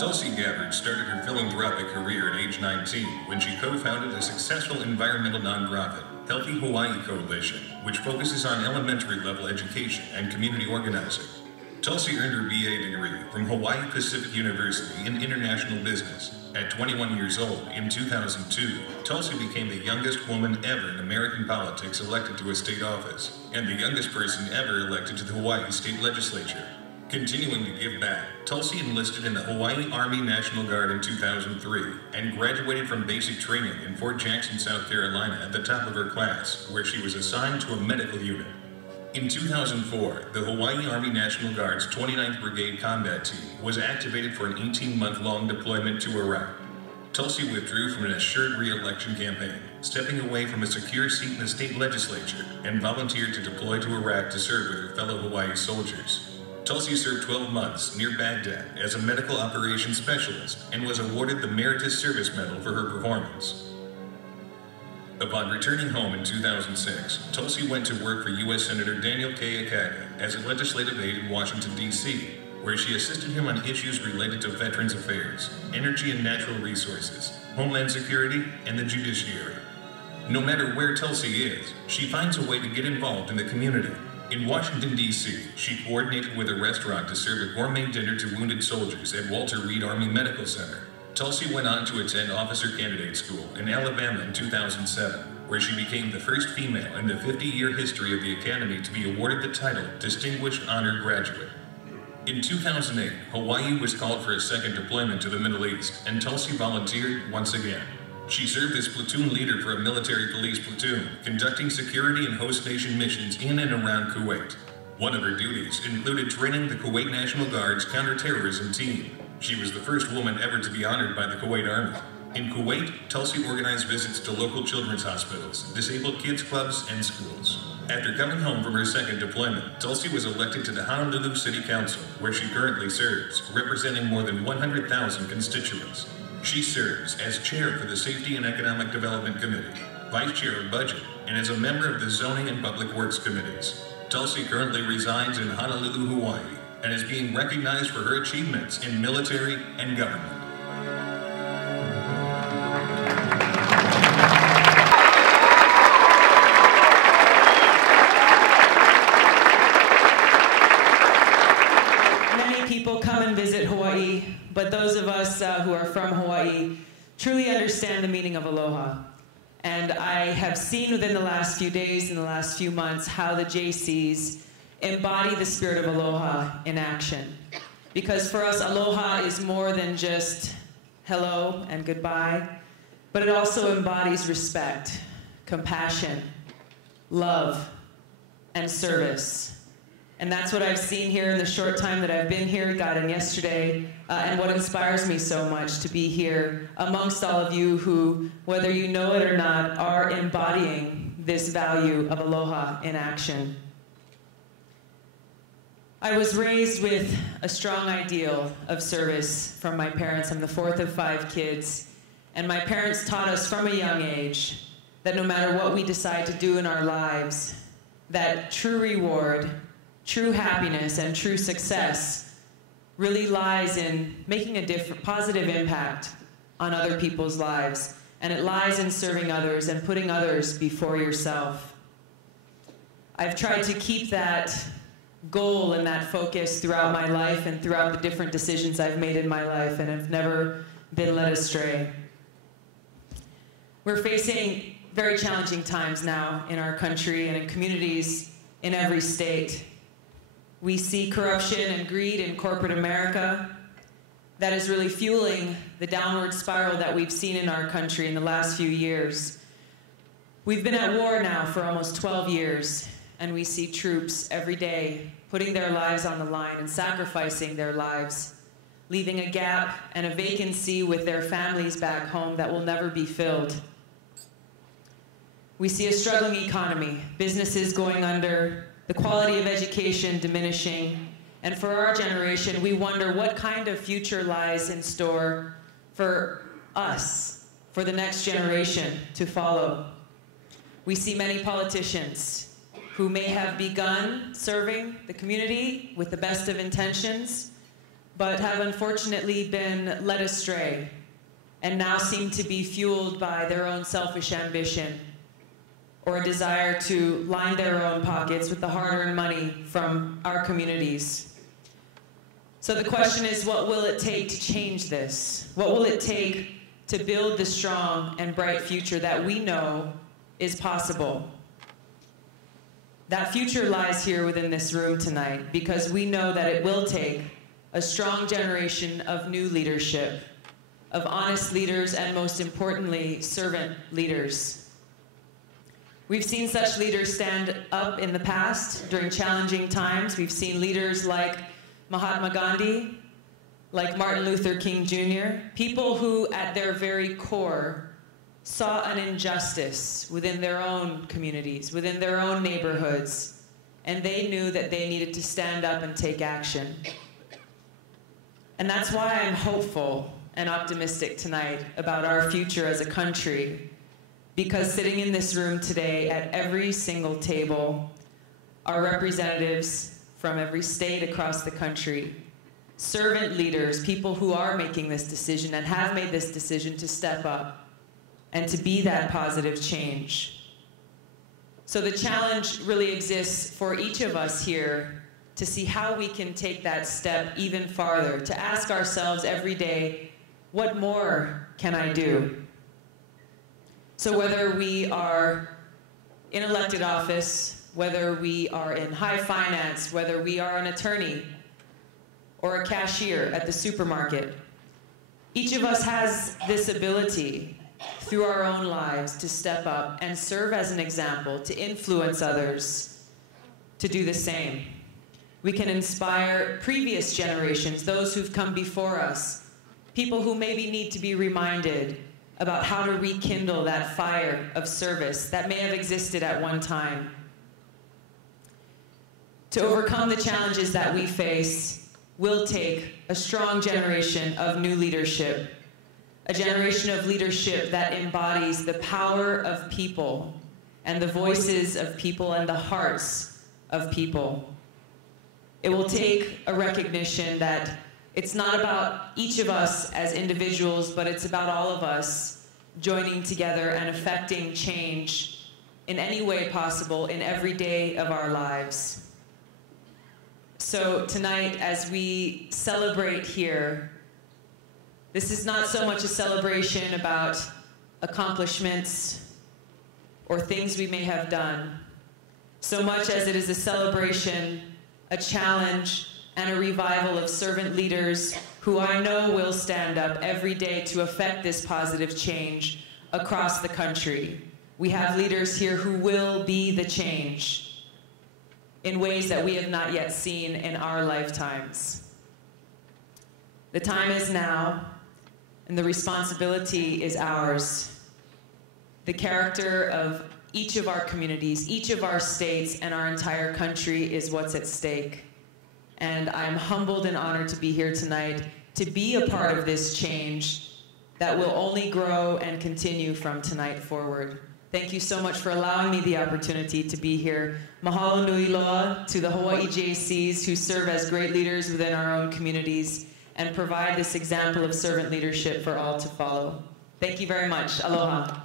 Tulsi Gabbard started her philanthropic career at age 19 when she co-founded a successful environmental nonprofit, Healthy Hawaii Coalition, which focuses on elementary-level education and community organizing. Tulsi earned her BA degree from Hawaii Pacific University in International Business. At 21 years old, in 2002, Tulsi became the youngest woman ever in American politics elected to a state office, and the youngest person ever elected to the Hawaii State Legislature. Continuing to give back, Tulsi enlisted in the Hawaii Army National Guard in 2003 and graduated from basic training in Fort Jackson, South Carolina at the top of her class, where she was assigned to a medical unit. In 2004, the Hawaii Army National Guard's 29th Brigade Combat Team was activated for an 18-month-long deployment to Iraq. Tulsi withdrew from an assured re-election campaign, stepping away from a secure seat in the state legislature, and volunteered to deploy to Iraq to serve with her fellow Hawaii soldiers. Tulsi served 12 months near Baghdad as a medical operations specialist and was awarded the Meritorious Service Medal for her performance. Upon returning home in 2006, Tulsi went to work for U.S. Senator Daniel K. Akaga as a legislative aide in Washington, D.C., where she assisted him on issues related to Veterans Affairs, energy and natural resources, homeland security, and the judiciary. No matter where Tulsi is, she finds a way to get involved in the community. In Washington, D.C., she coordinated with a restaurant to serve a gourmet dinner to wounded soldiers at Walter Reed Army Medical Center. Tulsi went on to attend Officer Candidate School in Alabama in 2007, where she became the first female in the 50-year history of the Academy to be awarded the title Distinguished Honor Graduate. In 2008, Hawaii was called for a second deployment to the Middle East, and Tulsi volunteered once again. She served as platoon leader for a military police platoon, conducting security and host nation missions in and around Kuwait. One of her duties included training the Kuwait National Guard's counterterrorism team. She was the first woman ever to be honored by the Kuwait Army. In Kuwait, Tulsi organized visits to local children's hospitals, disabled kids clubs, and schools. After coming home from her second deployment, Tulsi was elected to the Honolulu City Council, where she currently serves, representing more than 100,000 constituents. She serves as chair for the Safety and Economic Development Committee, vice chair of Budget, and as a member of the Zoning and Public Works Committees. Tulsi currently resides in Honolulu, Hawaii, and is being recognized for her achievements in military and government. Many people come and visit Hawaii, but those of us who are from Hawaii truly understand the meaning of aloha. And I have seen within the last few days and the last few months how the Jaycees embody the spirit of aloha in action. Because for us, aloha is more than just hello and goodbye, but it also embodies respect, compassion, love, and service. And that's what I've seen here in the short time that I've been here, got in yesterday, and what inspires me so much to be here amongst all of you who, whether you know it or not, are embodying this value of aloha in action. I was raised with a strong ideal of service from my parents. I'm the fourth of 5 kids, and my parents taught us from a young age that no matter what we decide to do in our lives, that true reward, true happiness, and true success really lies in making a positive impact on other people's lives, and it lies in serving others and putting others before yourself. I've tried to keep that goal and that focus throughout my life and throughout the different decisions I've made in my life, and have never been led astray. We're facing very challenging times now in our country and in communities in every state. We see corruption and greed in corporate America that is really fueling the downward spiral that we've seen in our country in the last few years. We've been at war now for almost 12 years, and we see troops every day putting their lives on the line and sacrificing their lives, leaving a gap and a vacancy with their families back home that will never be filled. We see a struggling economy, businesses going under, the quality of education diminishing, and for our generation, we wonder what kind of future lies in store for us, for the next generation to follow. We see many politicians who may have begun serving the community with the best of intentions, but have unfortunately been led astray and now seem to be fueled by their own selfish ambition or a desire to line their own pockets with the hard-earned money from our communities. So the question is, what will it take to change this? What will it take to build the strong and bright future that we know is possible? That future lies here within this room tonight, because we know that it will take a strong generation of new leadership, of honest leaders, and most importantly, servant leaders. We've seen such leaders stand up in the past during challenging times. We've seen leaders like Mahatma Gandhi, like Martin Luther King Jr., people who at their very core saw an injustice within their own communities, within their own neighborhoods, and they knew that they needed to stand up and take action. And that's why I'm hopeful and optimistic tonight about our future as a country, because sitting in this room today at every single table are representatives from every state across the country, servant leaders, people who are making this decision and have made this decision to step up and to be that positive change. So the challenge really exists for each of us here to see how we can take that step even farther, to ask ourselves every day, what more can I do? So whether we are in elected office, whether we are in high finance, whether we are an attorney or a cashier at the supermarket, each of us has this ability through our own lives to step up and serve as an example, to influence others to do the same. We can inspire previous generations, those who've come before us, people who maybe need to be reminded about how to rekindle that fire of service that may have existed at one time. To overcome the challenges that we face will take a strong generation of new leadership, a generation of leadership that embodies the power of people and the voices of people and the hearts of people. It will take a recognition that it's not about each of us as individuals, but it's about all of us joining together and affecting change in any way possible in every day of our lives. So tonight, as we celebrate here, this is not so much a celebration about accomplishments or things we may have done, so much as it is a celebration, a challenge, and a revival of servant leaders who I know will stand up every day to affect this positive change across the country. We have leaders here who will be the change in ways that we have not yet seen in our lifetimes. The time is now, and the responsibility is ours. The character of each of our communities, each of our states, and our entire country is what's at stake. And I'm humbled and honored to be here tonight to be a part of this change that will only grow and continue from tonight forward. Thank you so much for allowing me the opportunity to be here. Mahalo nui loa to the Hawaii Jaycees who serve as great leaders within our own communities and provide this example of servant leadership for all to follow. Thank you very much. Aloha.